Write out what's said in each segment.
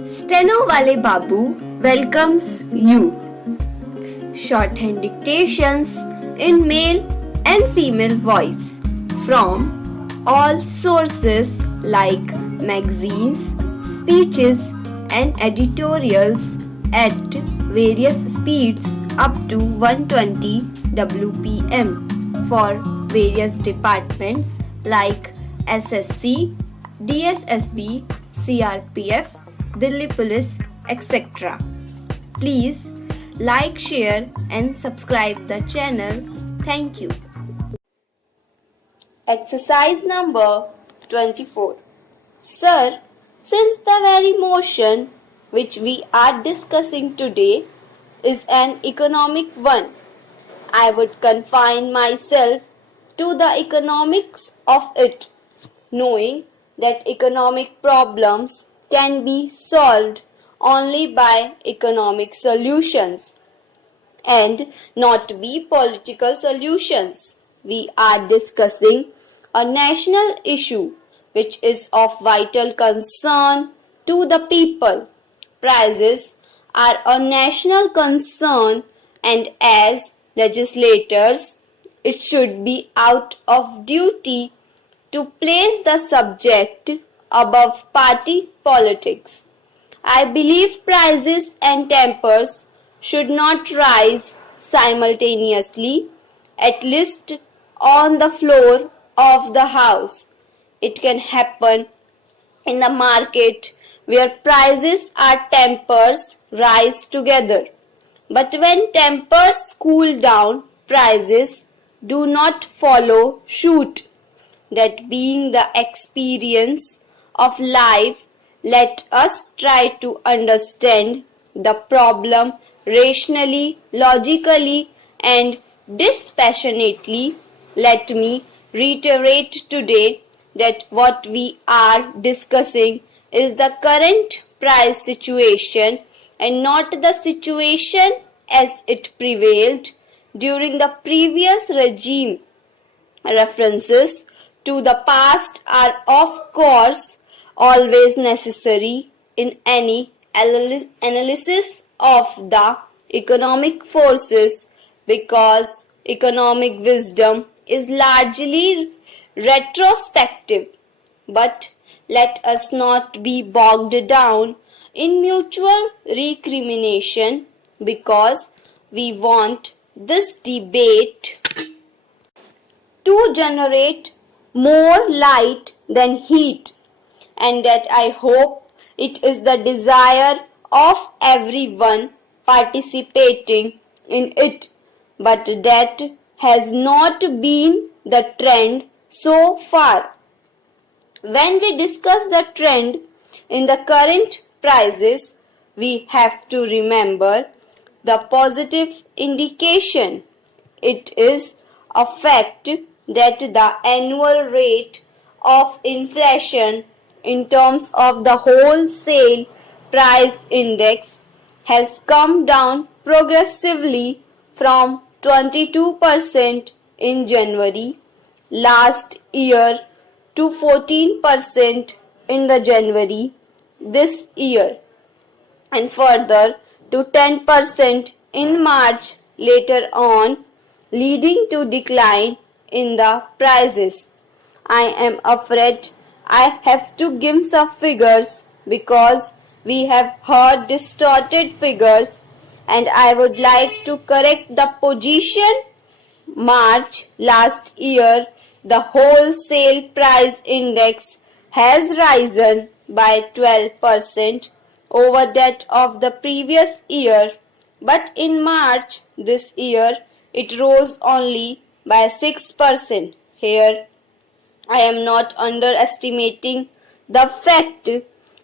Steno Wale Babu welcomes you. Shorthand dictations in male and female voice from all sources like magazines, speeches, and editorials at various speeds up to 120 WPM for various departments like SSC, DSSB, CRPF, Delhi Police, etc. Please like, share, and subscribe the channel. Thank you. Exercise number 24. Sir, since the very motion which we are discussing today is an economic one, I would confine myself to the economics of it, knowing that economic problems can be solved only by economic solutions and not be political solutions. We are discussing a national issue which is of vital concern to the people. Prices are a national concern, and as legislators, it should be out of duty to place the subject above party politics. I believe prices and tempers should not rise simultaneously, at least on the floor of the house. It can happen in the market where prices and tempers rise together. But when tempers cool down, prices do not follow suit. That being the experience of life, let us try to understand the problem rationally, logically, and dispassionately. Let me reiterate today that what we are discussing is the current price situation and not the situation as it prevailed during the previous regime. References to the past are of course always necessary in any analysis of the economic forces because economic wisdom is largely retrospective. But let us not be bogged down in mutual recrimination because we want this debate to generate more light than heat, and that I hope it is the desire of everyone participating in it, but that has not been the trend so far. When we discuss the trend in the current prices, we have to remember the positive indication. It is a fact that the annual rate of inflation in terms of the wholesale price index has come down progressively from 22% in January last year to 14% in the January this year and further to 10% in March later on, leading to decline in the prices. I am afraid I have to give some figures because we have heard distorted figures, and I would like to correct the position. March last year, the wholesale price index has risen by 12% over that of the previous year, but in March this year it rose only by 6%. Here, I am not underestimating the fact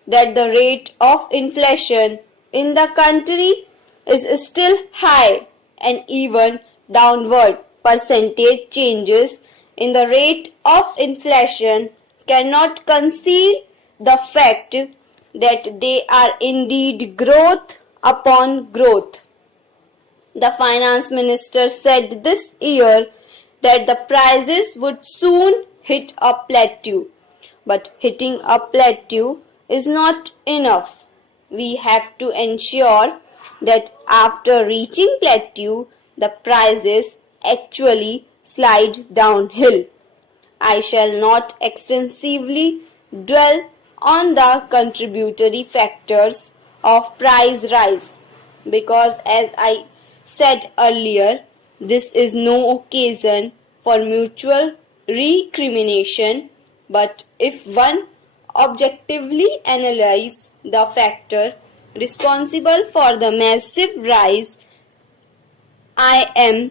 that the rate of inflation in the country is still high, and even downward percentage changes in the rate of inflation cannot conceal the fact that they are indeed growth upon growth. The finance minister said this year that the prices would soon hit a plateau. But hitting a plateau is not enough. we have to ensure that after reaching plateau, the prices actually slide downhill. I shall not extensively dwell on the contributory factors of price rise because, as I said earlier, this is no occasion for mutual recrimination, but if one objectively analyze the factor responsible for the massive rise, I am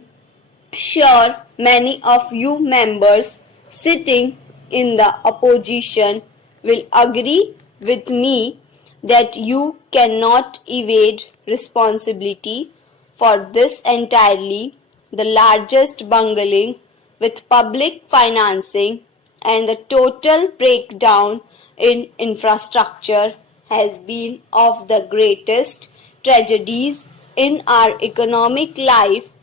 sure many of you members sitting in the opposition will agree with me that you cannot evade responsibility for this entirely the largest bungling with public financing and the total breakdown in infrastructure has been of the greatest tragedies in our economic life,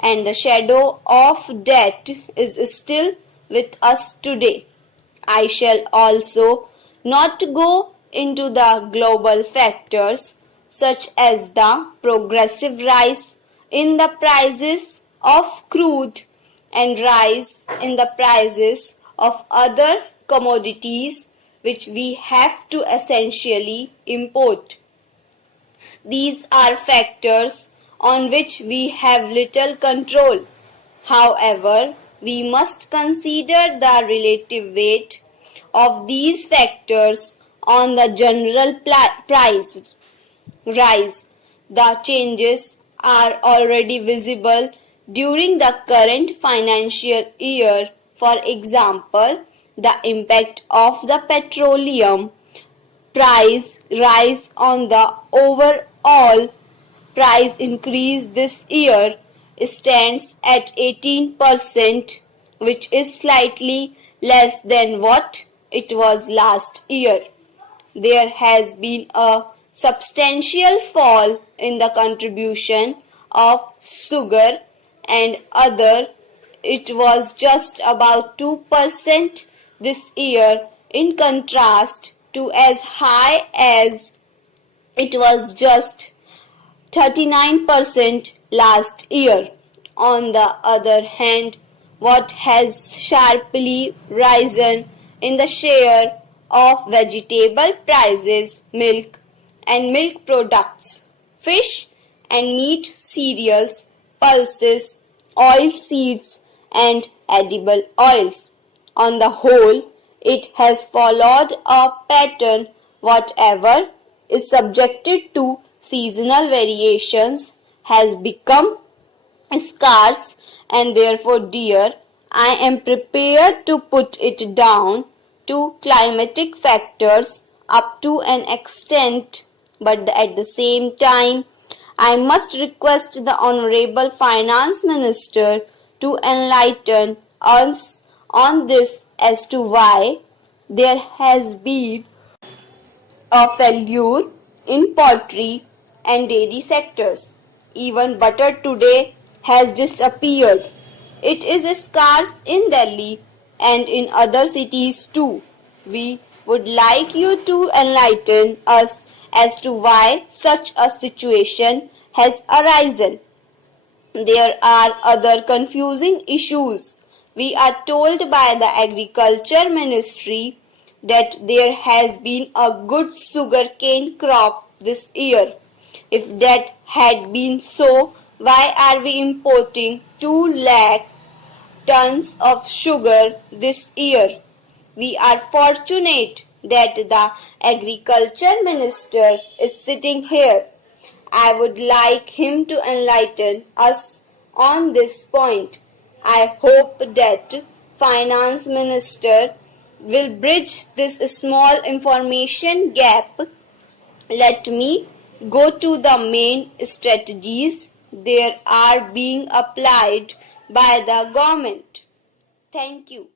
and the shadow of debt is still with us today. I shall also not go into the global factors such as the progressive rise in the prices of crude and rise in the prices of other commodities which we have to essentially import. These are factors on which we have little control. However, we must consider the relative weight of these factors on the general price rise. The changes are already visible during the current financial year. For example, the impact of the petroleum price rise on the overall price increase this year stands at 18%, which is slightly less than what it was last year. There has been a substantial fall in the contribution of sugar and other. It was just about 2% this year in contrast to as high as it was just 39% last year. On the other hand, what has sharply risen in the share of vegetable prices, milk and milk products, fish and meat, cereals, pulses, oil seeds and edible oils. On the whole, it has followed a pattern. Whatever is subjected to seasonal variations has become scarce and therefore dear. I am prepared to put it down to climatic factors up to an extent, but at the same time, I must request the Honorable Finance Minister to enlighten us on this as to why there has been a failure in poultry and dairy sectors. Even butter today has disappeared. It is scarce in Delhi and in other cities too. We would like you to enlighten us as to why such a situation has arisen. There are other confusing issues. We are told by the Agriculture Ministry that there has been a good sugarcane crop this year. If that had been so, why are we importing 2 lakh tons of sugar this year? We are fortunate that the Agriculture Minister is sitting here. I would like him to enlighten us on this point. I hope that Finance Minister will bridge this small information gap. Let me go to the main strategies that are being applied by the government. Thank you.